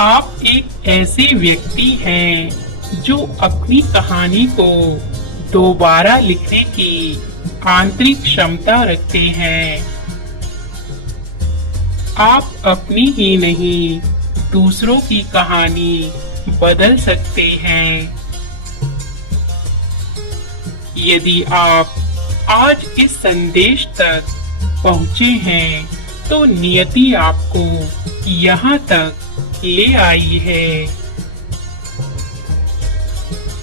आप एक ऐसे व्यक्ति हैं जो अपनी कहानी को दोबारा लिखने की आंतरिक क्षमता रखते हैं। आप अपनी ही नहीं, दूसरों की कहानी बदल सकते हैं। यदि आप आज इस संदेश तक पहुंचे हैं, तो नियति आपको यहाँ तक ले आई है।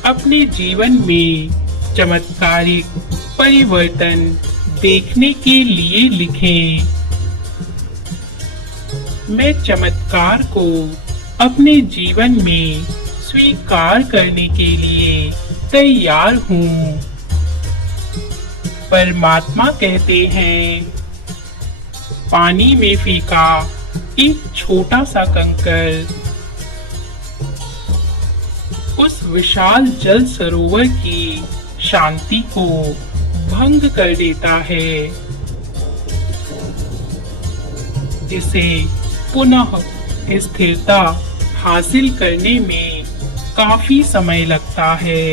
अपने जीवन में चमत्कारिक परिवर्तन देखने के लिए लिखें। मैं चमत्कार को अपने जीवन में स्वीकार करने के लिए तैयार हूँ। परमात्मा कहते हैं, पानी में फेंका एक छोटा सा कंकर उस विशाल जल सरोवर की शांति को भंग कर देता है, जिसे पुनः स्थिरता हासिल करने में काफी समय लगता है।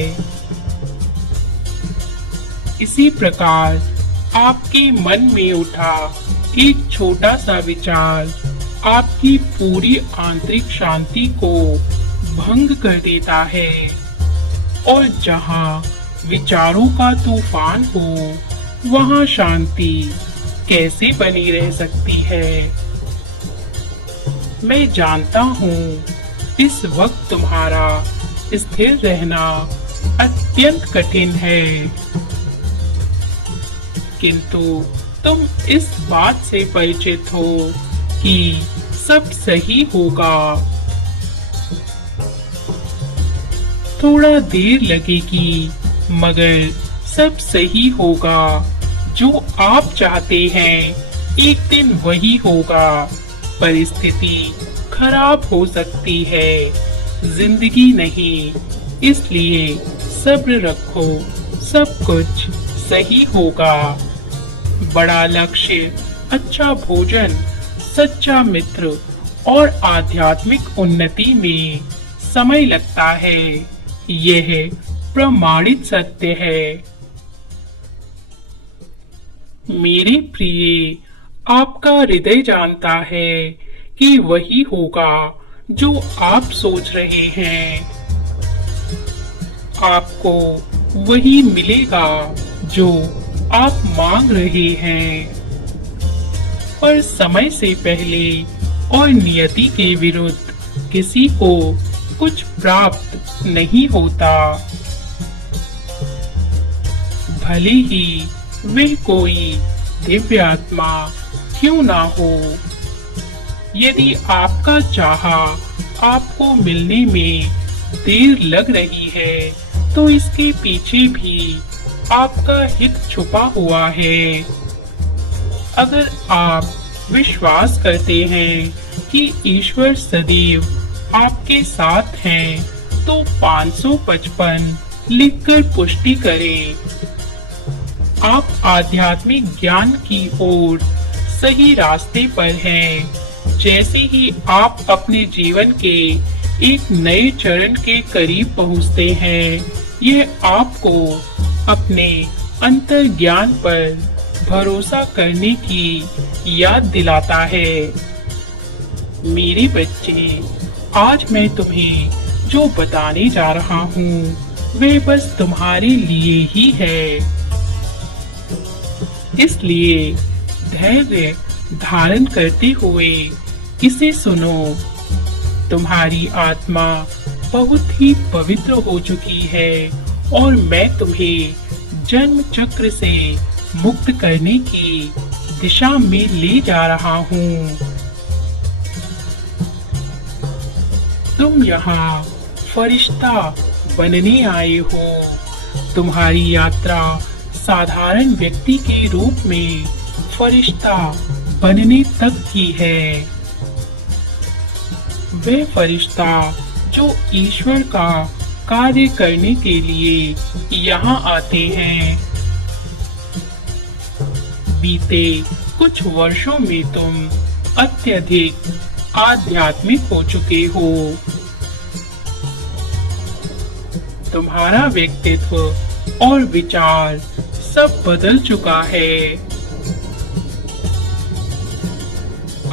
इसी प्रकार आपके मन में उठा एक छोटा सा विचार आपकी पूरी आंतरिक शांति को भंग कर देता है, और जहां विचारों का तूफान हो, वहां शांति कैसे बनी रह सकती है। मैं जानता हूँ इस वक्त तुम्हारा स्थिर रहना अत्यंत कठिन है, किंतु तुम इस बात से परिचित हो कि सब सही होगा। थोड़ा देर लगेगी, मगर सब सही होगा। जो आप चाहते हैं एक दिन वही होगा। परिस्थिति खराब हो सकती है, जिंदगी नहीं। इसलिए सब्र रखो, सब कुछ सही होगा। बड़ा लक्ष्य, अच्छा भोजन, सच्चा मित्र और आध्यात्मिक उन्नति में समय लगता है। यह प्रमाणित सत्य है। मेरे प्रिय, आपका हृदय जानता है कि वही होगा जो आप सोच रहे हैं। आपको वही मिलेगा जो आप मांग रहे हैं। पर समय से पहले और नियति के विरुद्ध किसी को कुछ प्राप्त नहीं होता, भले ही वह कोई दिव्य आत्मा क्यों ना हो। यदि आपका चाहा आपको मिलने में देर लग रही है, तो इसके पीछे भी आपका हित छुपा हुआ है। अगर आप विश्वास करते हैं कि ईश्वर सदैव आपके साथ हैं, तो 555 लिखकर पुष्टि करें। आप आध्यात्मिक ज्ञान की ओर सही रास्ते पर हैं। जैसे ही आप अपने जीवन के एक नए चरण के करीब पहुंचते हैं, यह आपको अपने अंतर ज्ञान पर भरोसा करने की याद दिलाता है। मेरे बच्चे, आज मैं तुम्हें जो बताने जा रहा हूँ, वह बस तुम्हारे लिए ही है। इसलिए धैर्य धारण करते हुए इसे सुनो। तुम्हारी आत्मा बहुत ही पवित्र हो चुकी है, और मैं तुम्हें जन्म चक्र से मुक्त करने की दिशा में ले जा रहा हूँ। तुम यहाँ फरिश्ता बनने आए हो। तुम्हारी यात्रा साधारण व्यक्ति के रूप में फरिश्ता बनने तक की है। वे फरिश्ता जो ईश्वर का कार्य करने के लिए यहाँ आते हैं। बीते कुछ वर्षों में तुम अत्यधिक आध्यात्मिक हो चुके हो। तुम्हारा व्यक्तित्व और विचार सब बदल चुका है।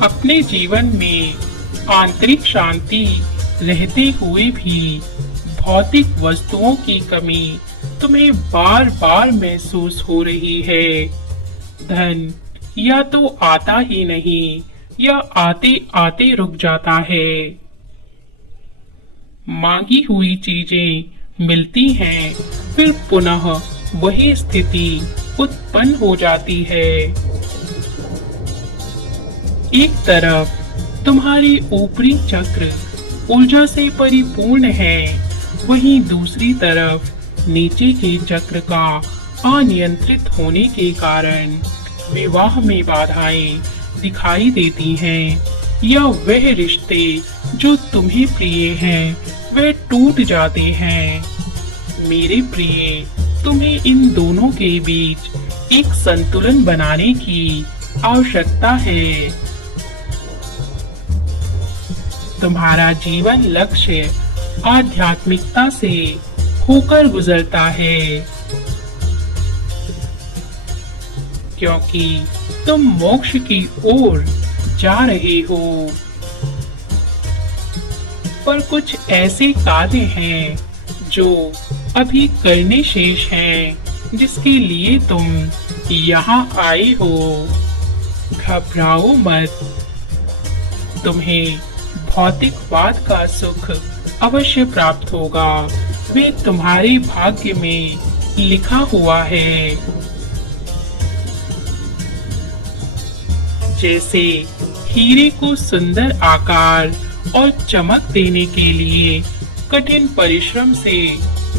अपने जीवन में आंतरिक शांति रहते हुए भी भौतिक वस्तुओं की कमी तुम्हें बार बार महसूस हो रही है। धन या तो आता ही नहीं या आते आते रुक जाता है। मांगी हुई चीजें मिलती हैं, फिर पुनः वही स्थिति उत्पन्न हो जाती है। एक तरफ तुम्हारी ऊपरी चक्र ऊर्जा से परिपूर्ण है, वहीं दूसरी तरफ नीचे के चक्र का अनियंत्रित होने के कारण विवाह में बाधाएं दिखाई देती हैं, या वह रिश्ते जो तुम्हें प्रिय हैं वे टूट जाते हैं। मेरे प्रिय, तुम्हें इन दोनों के बीच एक संतुलन बनाने की आवश्यकता है। तुम्हारा जीवन लक्ष्य आध्यात्मिकता से होकर गुजरता है, क्योंकि तुम मोक्ष की ओर जा रहे हो। पर कुछ ऐसे कार्य हैं जो अभी करने शेष हैं, जिसके लिए तुम यहाँ आए हो। घबराओ मत, तुम्हें भौतिकवाद का सुख अवश्य प्राप्त होगा। वे तुम्हारे भाग्य में लिखा हुआ है। जैसे हीरे को सुंदर आकार और चमक देने के लिए कठिन परिश्रम से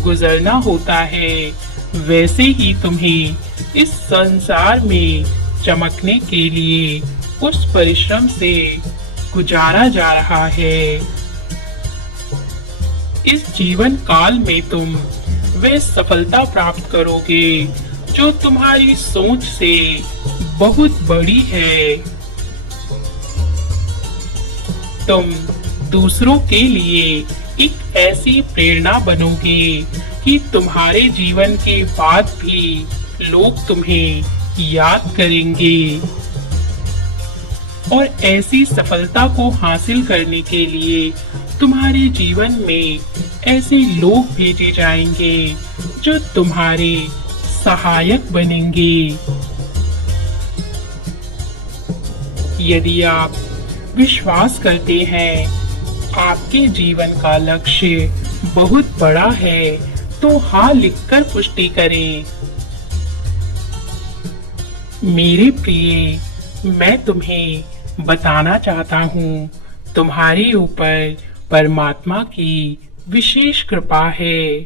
गुजरना होता है, वैसे ही तुम्हें इस संसार में चमकने के लिए उस परिश्रम से गुजारा जा रहा है। इस जीवन काल में तुम वह सफलता प्राप्त करोगे जो तुम्हारी सोच से बहुत बड़ी है। तुम दूसरों के लिए एक ऐसी प्रेरणा बनोगे कि तुम्हारे जीवन के बाद भी लोग तुम्हें याद करेंगे। और ऐसी सफलता को हासिल करने के लिए तुम्हारे जीवन में ऐसे लोग भेजे जाएंगे जो तुम्हारे सहायक बनेंगे। यदि आप विश्वास करते हैं आपके जीवन का लक्ष्य बहुत बड़ा है, तो हाँ लिखकर पुष्टि करें। मेरे प्रिय, मैं तुम्हें बताना चाहता हूँ, तुम्हारे ऊपर परमात्मा की विशेष कृपा है।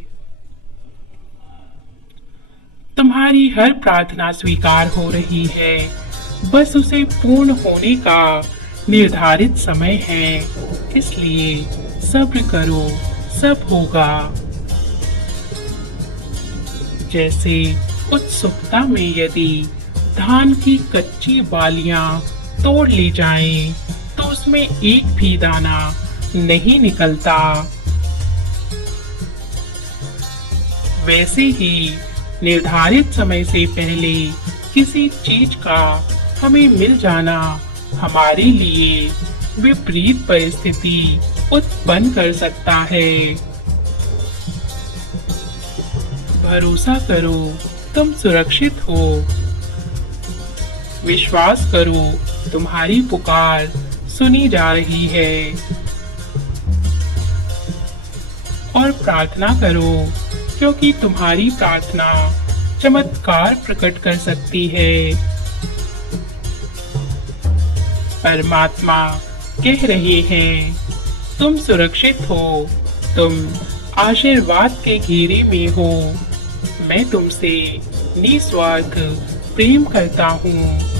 तुम्हारी हर प्रार्थना स्वीकार हो रही है, बस उसे पूर्ण होने का निर्धारित समय है। इसलिए सब्र करो, सब होगा। जैसे उत्सुकता में यदि धान की कच्ची बालियां तोड़ ली जाएं, तो उसमें एक भी दाना नहीं निकलता। वैसे ही निर्धारित समय से पहले किसी चीज का हमें मिल जाना हमारे लिए विपरीत परिस्थिति उत्पन्न कर सकता है। भरोसा करो, तुम सुरक्षित हो। विश्वास करो, तुम्हारी पुकार सुनी जा रही है। और प्रार्थना करो, क्योंकि तुम्हारी प्रार्थना चमत्कार प्रकट कर सकती है। परमात्मा कह रहे हैं, तुम सुरक्षित हो, तुम आशीर्वाद के घेरे में हो। मैं तुमसे निस्वार्थ प्रेम करता हूँ।